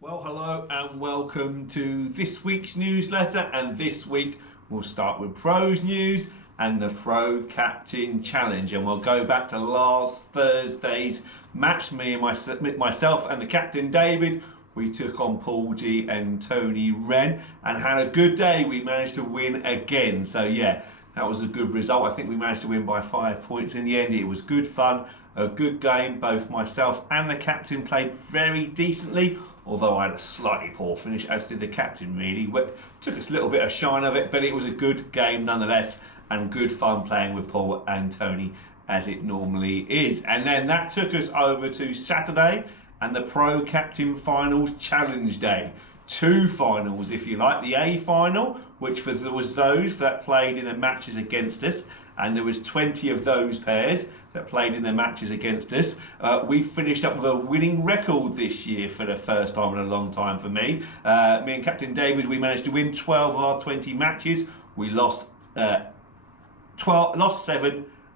Well, hello and welcome to this week's newsletter. And this week we'll start with pros news and the Pro Captain Challenge. And we'll go back to last Thursday's match. Me and myself and the captain David, we took on Paul G and Tony Wren and had a good day. We managed to win again. So yeah, that was a good result. I think we managed to win by 5 points in the end. It was good fun, a good game. Both myself and the captain played very decently, although I had a slightly poor finish, as did the captain really. Took us a little bit of shine of it, but it was a good game nonetheless, and good fun playing with Paul and Tony, as it normally is. And then that took us over to Saturday and the Pro Captain Finals Challenge Day. Two finals, if you like. The A final, which was those that played in the matches against us, and there was 20 of those pairs that played in the matches against us. We finished up with a winning record this year for the first time in a long time for me. Me and Captain David, we managed to win 12 of our 20 matches. We lost 7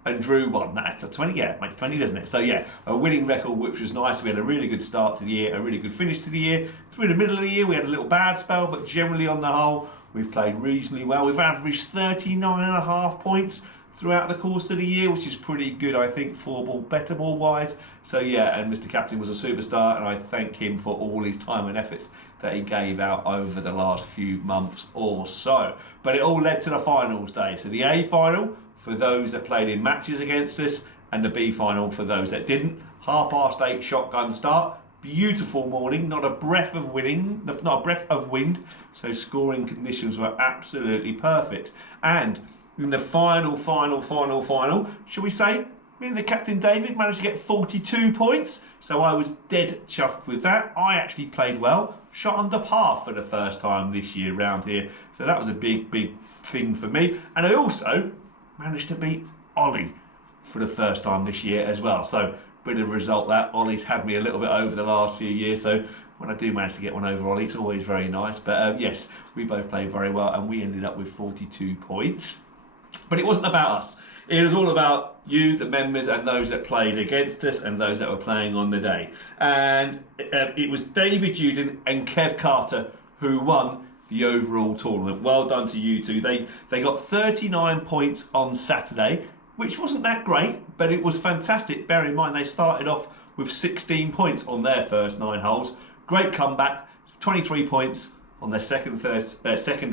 and drew 1. That's a 20, yeah, it makes 20, doesn't it? So yeah, a winning record, which was nice. We had a really good start to the year, a really good finish to the year. Through the middle of the year, we had a little bad spell, but generally on the whole, we've played reasonably well. We've averaged 39.5 points throughout the course of the year, which is pretty good, I think, for ball, better ball wise. So yeah, and Mr. Captain was a superstar, and I thank him for all his time and efforts that he gave out over the last few months or so. But it all led to the finals day. So the A final for those that played in matches against us, and the B final for those that didn't. 8:30 shotgun start. Beautiful morning, not a breath of wind, so scoring conditions were absolutely perfect. And in the final, shall we say, me and the captain David managed to get 42 points, so I was dead chuffed with that. I actually played well, shot under par for the first time this year round here, so that was a big thing for me. And I also managed to beat Ollie for the first time this year as well, so bit of a result that Ollie's had me a little bit over the last few years, so when I do manage to get one over Ollie, it's always very nice. But yes, we both played very well and we ended up with 42 points. But it wasn't about us. It was all about you, the members, and those that played against us and those that were playing on the day. And it was David Uden and Kev Carter who won the overall tournament. Well done to you two. They got 39 points on Saturday, which wasn't that great, but it was fantastic. Bear in mind, they started off with 16 points on their first 9 holes. Great comeback, 23 points on their second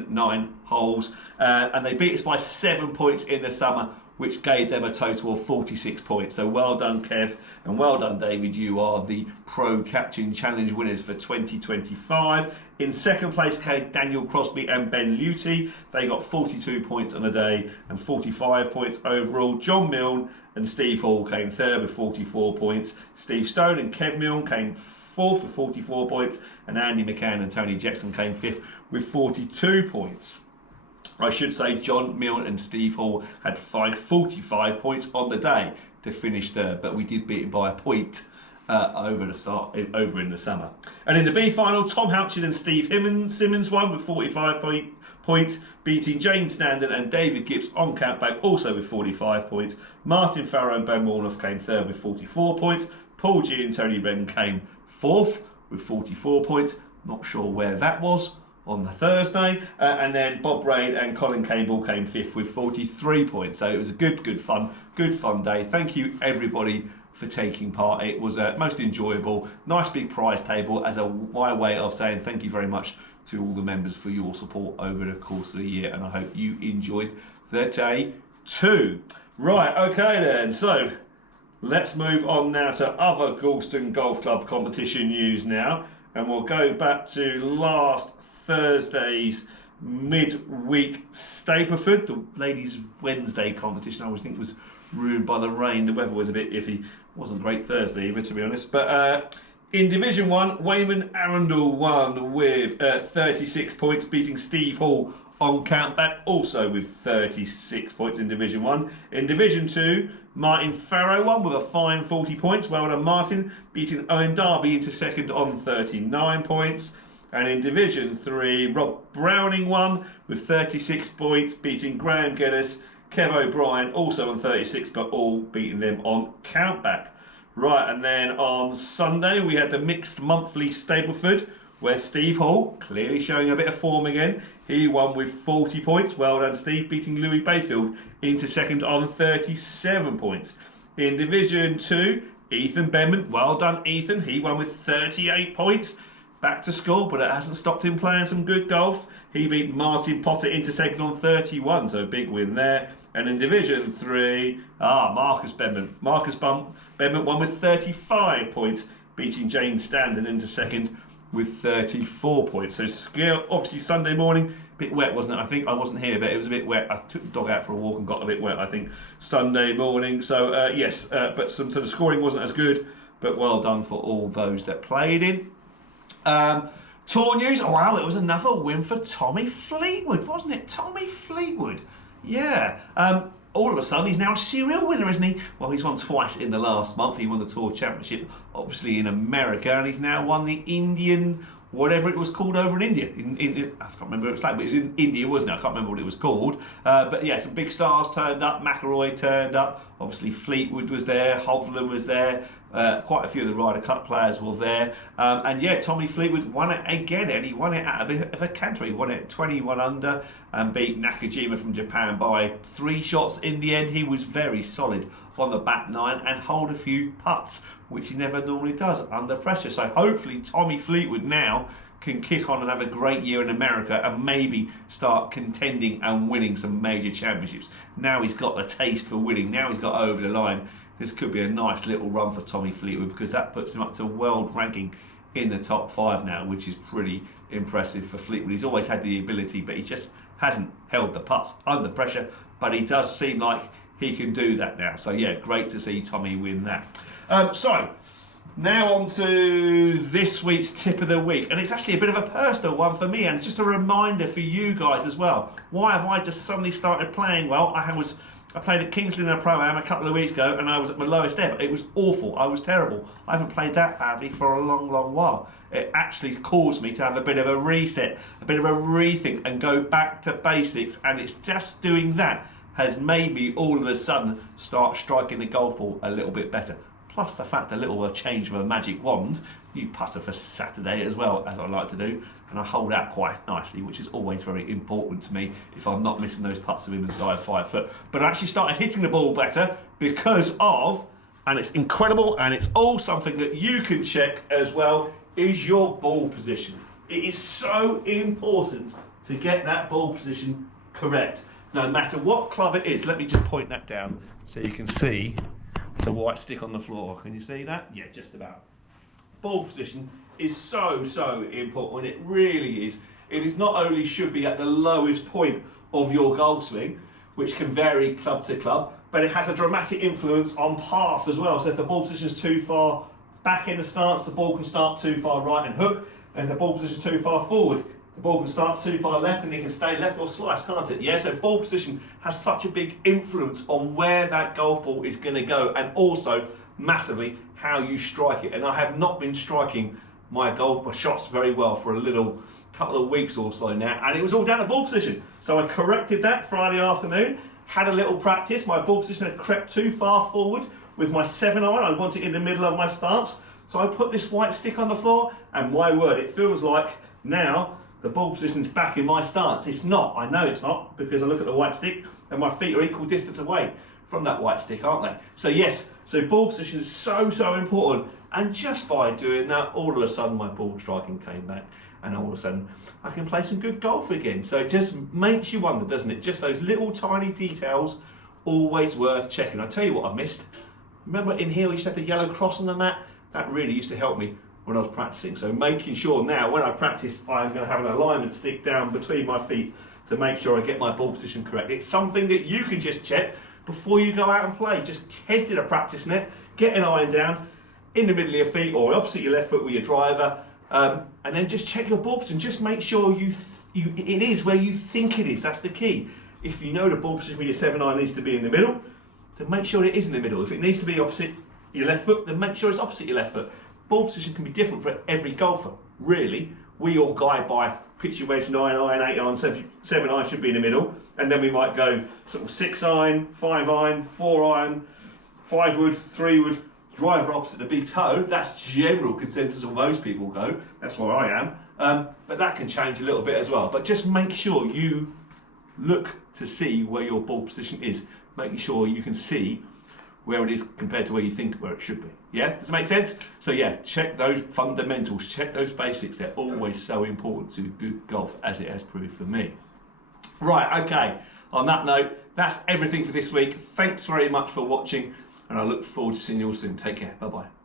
9 holes, and they beat us by 7 points in the summer, which gave them a total of 46 points. So well done, Kev, and well done, David. You are the Pro Captain Challenge winners for 2025. In second place came Daniel Crosby and Ben Luty. They got 42 points on the day and 45 points overall. John Milne and Steve Hall came third with 44 points. Steve Stone and Kev Milne came fourth with 44 points, and Andy McCann and Tony Jackson came fifth with 42 points. I should say John Milne and Steve Hall had 45 points on the day to finish third, but we did beat him by a point over in the summer. And in the B final, Tom Houchin and Steve Simmons won with 45 points, beating Jane Standen and David Gibbs on countback, also with 45 points. Martin Farrow and Ben Warnoff came third with 44 points. Paul G and Tony Wren came fourth with 44 points. Not sure where that was on the Thursday. And then Bob Braid and Colin Cable came fifth with 43 points. So it was a good fun day. Thank you everybody for taking part. It was most enjoyable. Nice big prize table as my way of saying thank you very much to all the members for your support over the course of the year, and I hope you enjoyed the day too. Right, okay then, so let's move on now to other Galston Golf Club competition news now, and we'll go back to last Thursday's midweek Stapleford. The ladies' Wednesday competition I always think was ruined by the rain. The weather was a bit iffy. It wasn't a great Thursday either, to be honest. But in Division 1, Wayman Arundel won with 36 points, beating Steve Hall on countback, also with 36 points in Division 1. In Division 2, Martin Farrow won with a fine 40 points. Well done, Martin, beating Owen Darby into second on 39 points. And in Division 3, Rob Browning won with 36 points, beating Graham Geddes, Kev O'Brien, also on 36, but all beating them on countback. Right, and then on Sunday, we had the mixed monthly Stapleford where Steve Hall, clearly showing a bit of form again, he won with 40 points. Well done, Steve, beating Louis Bayfield into second on 37 points. In Division 2, Ethan Benman, well done, Ethan, he won with 38 points. Back to school, but it hasn't stopped him playing some good golf. He beat Martin Potter into second on 31, so big win there. And in Division 3, Marcus Benman. Benman won with 35 points, beating Jane Standen into second with 34 points. So skill, obviously Sunday morning, a bit wet, wasn't it? I think I wasn't here, but it was a bit wet. I took the dog out for a walk and got a bit wet, I think, Sunday morning. So yes, but so the scoring wasn't as good, but well done for all those that played in. Tour news, oh wow, it was another win for Tommy Fleetwood, wasn't it? Tommy Fleetwood, yeah. All of a sudden, he's now a serial winner, isn't he? Well, he's won twice in the last month. He won the Tour Championship, obviously in America, and he's now won the Indian, whatever it was called over in India. I can't remember what it was like, but it was in India, wasn't it? I can't remember what it was called. But yeah, some big stars turned up. McIlroy turned up. Obviously, Fleetwood was there. Hovland was there. Quite a few of the Ryder Cup players were there. And yeah, Tommy Fleetwood won it again, and he won it at a bit of a canter. He won it 21 under and beat Nakajima from Japan by 3 shots in the end. He was very solid on the back nine and hold a few putts, which he never normally does under pressure. So hopefully Tommy Fleetwood now can kick on and have a great year in America and maybe start contending and winning some major championships. Now he's got the taste for winning. Now he's got over the line. This could be a nice little run for Tommy Fleetwood, because that puts him up to world ranking in the top 5 now, which is pretty impressive for Fleetwood. He's always had the ability, but he just hasn't held the putts under pressure. But he does seem like he can do that now. So yeah, great to see Tommy win that. So now on to this week's tip of the week, and it's actually a bit of a personal one for me, and it's just a reminder for you guys as well. Why have I just suddenly started playing? Well, I played at Kingsley in a Pro-Am a couple of weeks ago, and I was at my lowest ever. It was awful. I was terrible. I haven't played that badly for a long, long while. It actually caused me to have a bit of a reset, a bit of a rethink, and go back to basics. And it's just doing that has made me all of a sudden start striking the golf ball a little bit better. Plus the fact a little change of a magic wand, you putter for Saturday as well, as I like to do, and I hold out quite nicely, which is always very important to me if I'm not missing those putts of inside 5 foot. But I actually started hitting the ball better because of, and it's incredible, and it's all something that you can check as well, is your ball position. It is so important to get that ball position correct, no matter what club it is. Let me just point that down so you can see the white stick on the floor. Can you see that? Yeah, just about. Ball position is so important. It really is. It is not only should be at the lowest point of your golf swing, which can vary club to club, but it has a dramatic influence on path as well. So if the ball position is too far back in the stance, the ball can start too far right and hook. And if the ball position is too far forward, the ball can start too far left and it can stay left or slice, can't it? Yeah, so ball position has such a big influence on where that golf ball is going to go, and also massively how you strike it. And I have not been striking my shots very well for a couple of weeks or so now, and it was all down to ball position. So I corrected that Friday afternoon, had a little practice. My ball position had crept too far forward with my 7-iron. I want it in the middle of my stance. So I put this white stick on the floor, and my word, it feels like now the ball position is back in my stance. It's not, I know it's not, because I look at the white stick and my feet are equal distance away from that white stick, aren't they? So yes, so ball position is so important, and just by doing that, all of a sudden my ball striking came back, and all of a sudden I can play some good golf again. So it just makes you wonder, doesn't it? Just those little tiny details, always worth checking. I'll tell you what I missed. Remember in here we used to have the yellow cross on the mat? That really used to help me when I was practicing. So making sure now when I practice, I'm going to have an alignment stick down between my feet to make sure I get my ball position correct. It's something that you can just check before you go out and play. Just head to the practice net, get an iron down in the middle of your feet or opposite your left foot with your driver, and then just check your ball position. Just make sure it is where you think it is. That's the key. If you know the ball position with your 7-iron needs to be in the middle, then make sure it is in the middle. If it needs to be opposite your left foot, then make sure it's opposite your left foot. Ball position can be different for every golfer, really. We all guide by pitch your wedge 9-iron, 8-iron, 7-iron should be in the middle, and then we might go sort of 6-iron, 5-iron, 4-iron, 5-wood, 3-wood, driver opposite the big toe, that's general consensus of most people go. That's where I am. But that can change a little bit as well. But just make sure you look to see where your ball position is. Making sure you can see where it is compared to where you think where it should be. Yeah, does it make sense? So yeah, check those fundamentals, check those basics. They're always so important to good golf, as it has proved for me. Right, okay, on that note, that's everything for this week. Thanks very much for watching, and I look forward to seeing you all soon. Take care, bye-bye.